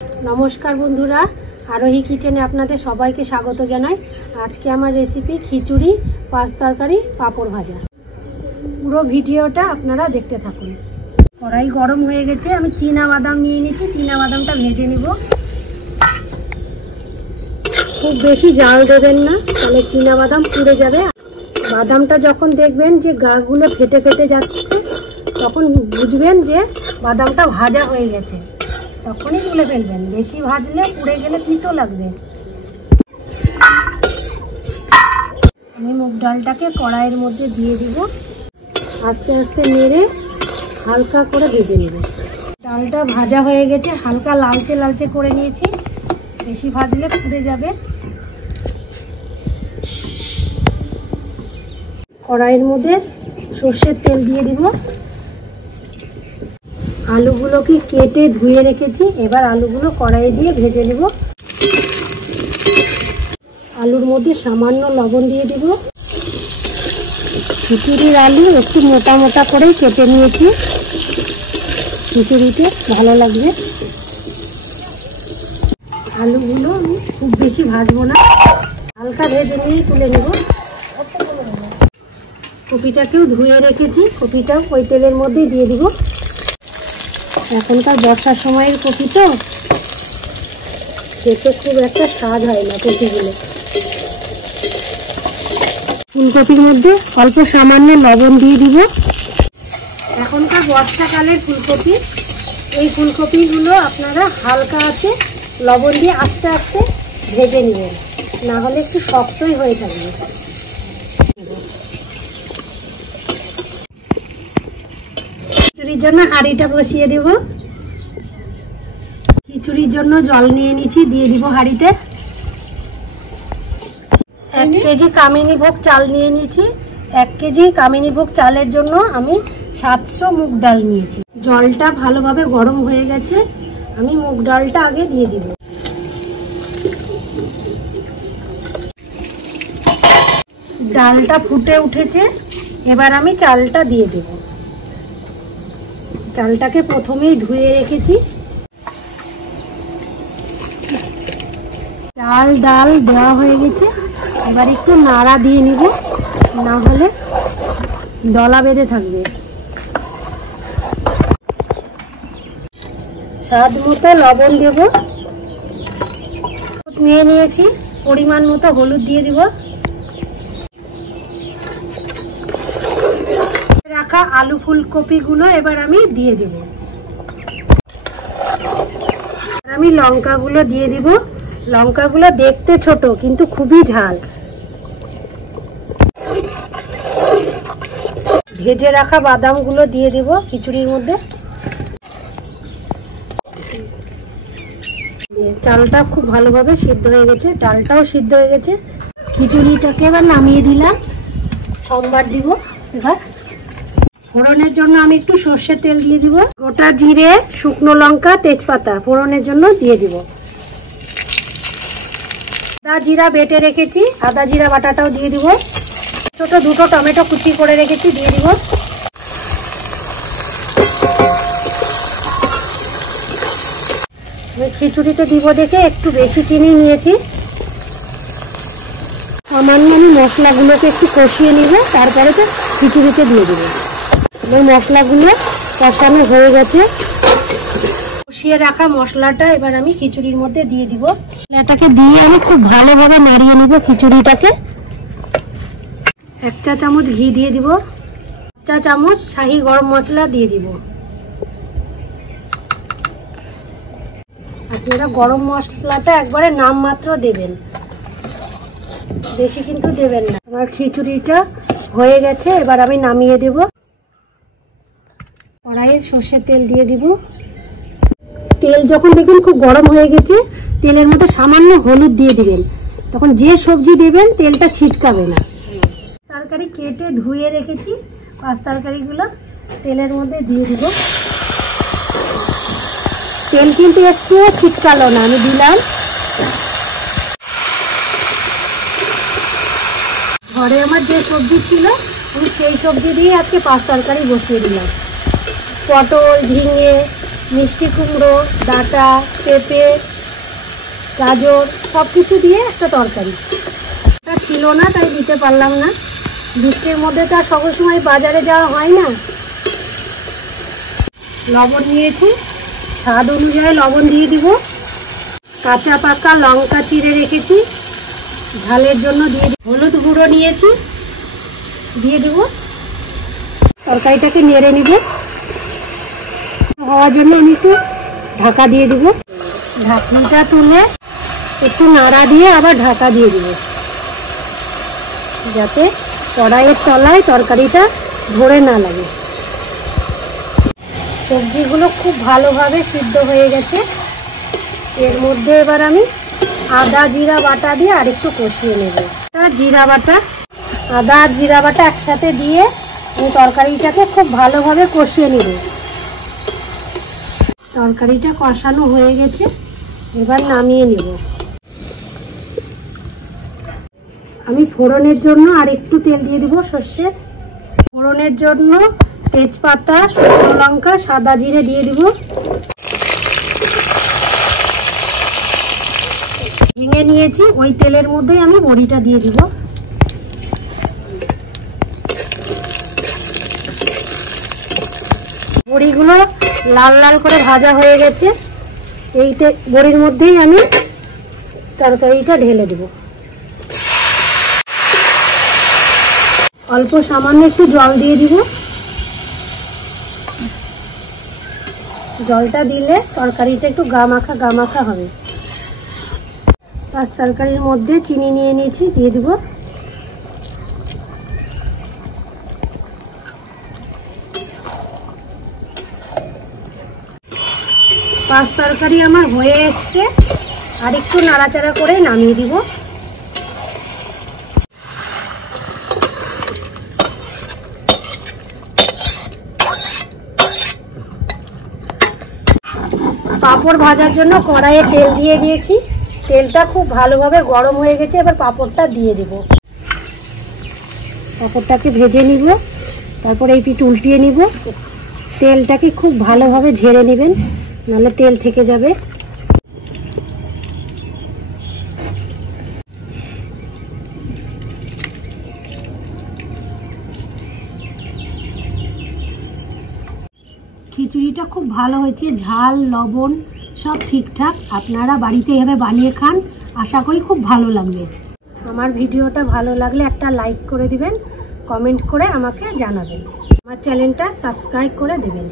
नमस्कार बंधुरा आरोही किचेने आपनादेर सबाइके स्वागत जानाई। आज के आमार रेसिपि खिचुड़ी पाँच तरकारी पापड़ भाजा। पुरो भिडियोटा आपनारा देखते थाकुन। कड़ाई गरम हो गेछे, आमि चीना बादाम निये निয়েছি। चीना बादामटा भेजे निब। खूब बेशी जाल देबेन ना, ताहले चीना बादाम पुड़े जाबे। बादामटा जखन देखबेन जे गागुलो फेटे फेटे जाच्छे तखन बुझबेन जे बादामटा भाजा हये गेछे, तखनই তুলে ফেলবেন। বেশি ভাজলে পুড়ে গেলে তিতো লাগবে। আমি মুগ ডালটাকে কড়াইয়ের মধ্যে দিয়ে দিব। আস্তে আস্তে নেড়ে হালকা করে ভেজে নেব। ডালটা ভাজা হয়ে গেছে, হালকা লালচে লালচে করে নিয়েছি। বেশি ভাজলে পুড়ে যাবে। কড়াইয়ের মধ্যে সরষের তেল দিয়ে দিব। आलूगुलोके केटे धुए रेखेছি। এবার আলুগুলো কড়াইয়ে দিয়ে ভেজে নেব। আলুর মধ্যে সামান্য লবণ দিয়ে দেব। খিচুড়ির আলু একটু মোটা মোটা করে কেটে নিয়েছি, খিচুড়িতে ভালো লাগবে। আলুগুলো আমি খুব বেশি ভাজবো না, হালকা ভেজে নিয়ে তুলে নেব। কপিটাকেও ধুয়ে রেখেছি, কপিটাও ওই তেলের মধ্যে দিয়ে দিব। এখনকার বর্ষার সময়ের কপি তো খেতে খুব একটা স্বাদ হয় না কপিগুলো। ফুলকপির মধ্যে অল্প সামান্য লবণ দিয়ে দিব। এখনকার বর্ষাকালের ফুলকপি, এই ফুলকপিগুলো আপনারা হালকা আছে লবণ দিয়ে আস্তে আস্তে ভেজে নেবেন, না হলে একটু শক্তই হয়ে থাকবে। খিচুড়ির জন্য হাঁড়িটা বসিয়ে দিব। খিচুড়ির জন্য জল নিয়ে নিয়েছি, দিয়ে দিব হাঁড়িতে। 1 কেজি কামিনী ভোগ চাল নিয়ে নিয়েছি। 1 কেজি কামিনী ভোগ চালের জন্য আমি 700 মুগ ডাল নিয়েছি। জলটা ভালোভাবে গরম হয়ে গেছে, আমি মুগ ডালটা আগে দিয়ে দিব। ডালটা ফুটে উঠেছে, এবার আমি চালটা দিয়ে দেব। চালটাকে প্রথমেই ধুয়ে রেখেছি। চাল ডাল দেওয়া হয়ে গেছে, এবার একটু নাড়া দিয়ে নিব, না হলে দলা বেঁধে থাকবে। স্বাদ মতো লবণ দেব, নিয়ে নিয়েছি। পরিমাণ মতো হলুদ দিয়ে দিব। রাখা আলু ফুলকপিগুলো এবার আমি দিয়ে দিব। আমি লঙ্কাগুলো দিয়ে দিব। লঙ্কাগুলো দেখতে ছোট কিন্তু খুবই ঝাল। ভেজে রাখা বাদামগুলো দিয়ে দিব খিচুড়ির মধ্যে। চালটা খুব ভালোভাবে সিদ্ধ হয়ে গেছে, ডালটাও সিদ্ধ হয়ে গেছে। খিচুড়িটাকে এবার নামিয়ে দিলাম। সম্বার দিব। এবার ফোড়নের জন্য আমি একটু সর্ষের তেল দিয়ে দিব। গোটা জিরে, শুকনো লঙ্কা, তেজপাতা ফোড়নের জন্য দিয়ে দিব। আদা জিরা বেটে রেখেছি, আদা জিরা বাটাটাও দিয়ে দিব। ছোট দুটো টমেটো কুচি করে রেখেছি, দিয়ে দিব। আমি খিচুড়িতে দিব দেখে একটু বেশি চিনি নিয়েছি। সামান্য আমি মশলাগুলোকে একটু কষিয়ে নিব, তারপরে তো খিচুড়িতে দিয়ে দেবো। এই মশলাগুলো কষানো হয়ে গেছে। কষিয়ে রাখা মশলাটা এবার আমি খিচুড়ির মধ্যে দিয়ে দিব। এটাকে দিয়ে আমি খুব ভালোভাবে নাড়িয়ে নিব খিচুড়িটাকে। 1 চা চামচ ঘি দিয়ে দিব। 1 চা চামচ শাহি গরম মশলা দিয়ে দিব। আপনারা গরম মশলাটা একবারে নামমাত্র দেবেন, বেশি কিন্তু দেবেন না। আমার খিচুড়িটা হয়ে গেছে, এবার আমি নামিয়ে দেব। কড়াইয়ে সর্ষের তেল দিয়ে দিব। তেল যখন দেখবেন খুব গরম হয়ে গেছে, তেলের মধ্যে সামান্য হলুদ দিয়ে দিবেন। তখন যে সবজি দেবেন তেলটা ছিটকাবে না। তরকারি কেটে ধুয়ে রেখেছি, 5 তরকারিগুলো তেলের মধ্যে দিয়ে দিব। তেল কিন্তু একটুও ছিটকালো না, আমি দিলাম। ঘরে আমার যে সবজি ছিল আমি সেই সবজি দিয়ে আজকে 5 তরকারি বসিয়ে দিলাম। পটল, ঝিঙে, মিষ্টি কুমড়ো, ডাঁটা, পেঁপে, গাজর সব কিছু দিয়ে একটা তরকারি। এটা ছিল না তাই দিতে পারলাম না, বৃষ্টির মধ্যে তো আর সকল সময় বাজারে যাওয়া হয় না। লবণ নিয়েছি, স্বাদ অনুযায়ী লবণ দিয়ে দিব। কাঁচা পাকা লঙ্কা চিড়ে রেখেছি ঝালের জন্য দিয়ে দিব। হলুদ গুঁড়ো নিয়েছি, দিয়ে দেব। তরকারিটাকে নেড়ে নিব। হওয়ার জন্য আমি একটু ঢাকা দিয়ে দিব। ঢাকনিটা তুলে একটু নাড়া দিয়ে আবার ঢাকা দিয়ে দিব, যাতে কড়াইয়ের তলায় তরকারিটা ধরে না লাগে। সবজিগুলো খুব ভালোভাবে সিদ্ধ হয়ে গেছে। এর মধ্যে এবার আমি আদা জিরা বাটা দিয়ে আরেকটু কষিয়ে নেব। জিরা বাটা, আদা আর জিরা বাটা একসাথে দিয়ে আমি তরকারিটাকে খুব ভালোভাবে কষিয়ে নেব। তরকারিটা কষানো হয়ে গেছে, এবার নামিয়ে নেব। আমি ফোড়নের জন্য আর একটু তেল দিয়ে দেবো সর্ষের। ফোড়নের জন্য তেজপাতা, শুকনো লঙ্কা, সাদা জিরে দিয়ে দিব। ভেঙে নিয়েছি, ওই তেলের মধ্যেই আমি বড়িটা দিয়ে দিব। বড়িগুলো লাল লাল করে ভাজা হয়ে গেছে। এই বড়ির মধ্যেই আমি তরকারিটা ঢেলে দেব। অল্প সামান্য একটু জল দিয়ে দিব। জলটা দিলে তরকারিটা একটু গা মাখা হবে। পাঁচ তরকারির মধ্যে চিনি নিয়ে নিয়েছি, দিয়ে দিব। পাঁচ তরকারি আমার হয়ে এসছে, আর একটু নাড়াচাড়া করে নামিয়ে দিব। পাঁপড় ভাজার জন্য কড়াইয়ে তেল দিয়ে দিয়েছি। তেলটা খুব ভালোভাবে গরম হয়ে গেছে, এবার পাঁপড়টা দিয়ে দেব। পাঁপড়টাকে ভেজে নিব, তারপর এই পিঠ উল্টিয়ে নিব। তেলটাকে খুব ভালোভাবে ঝেড়ে নেবেন, নাহলে তেল থেকে যাবে। খিচুড়িটা খুব ভালো হয়েছে, ঝাল লবণ সব ঠিকঠাক। আপনারা বাড়িতে এভাবে বানিয়ে খান, আশা করি খুব ভালো লাগবে। আমার ভিডিওটা ভালো লাগলে একটা লাইক করে দিবেন, কমেন্ট করে আমাকে জানাবেন, আমার চ্যানেলটা সাবস্ক্রাইব করে দেবেন।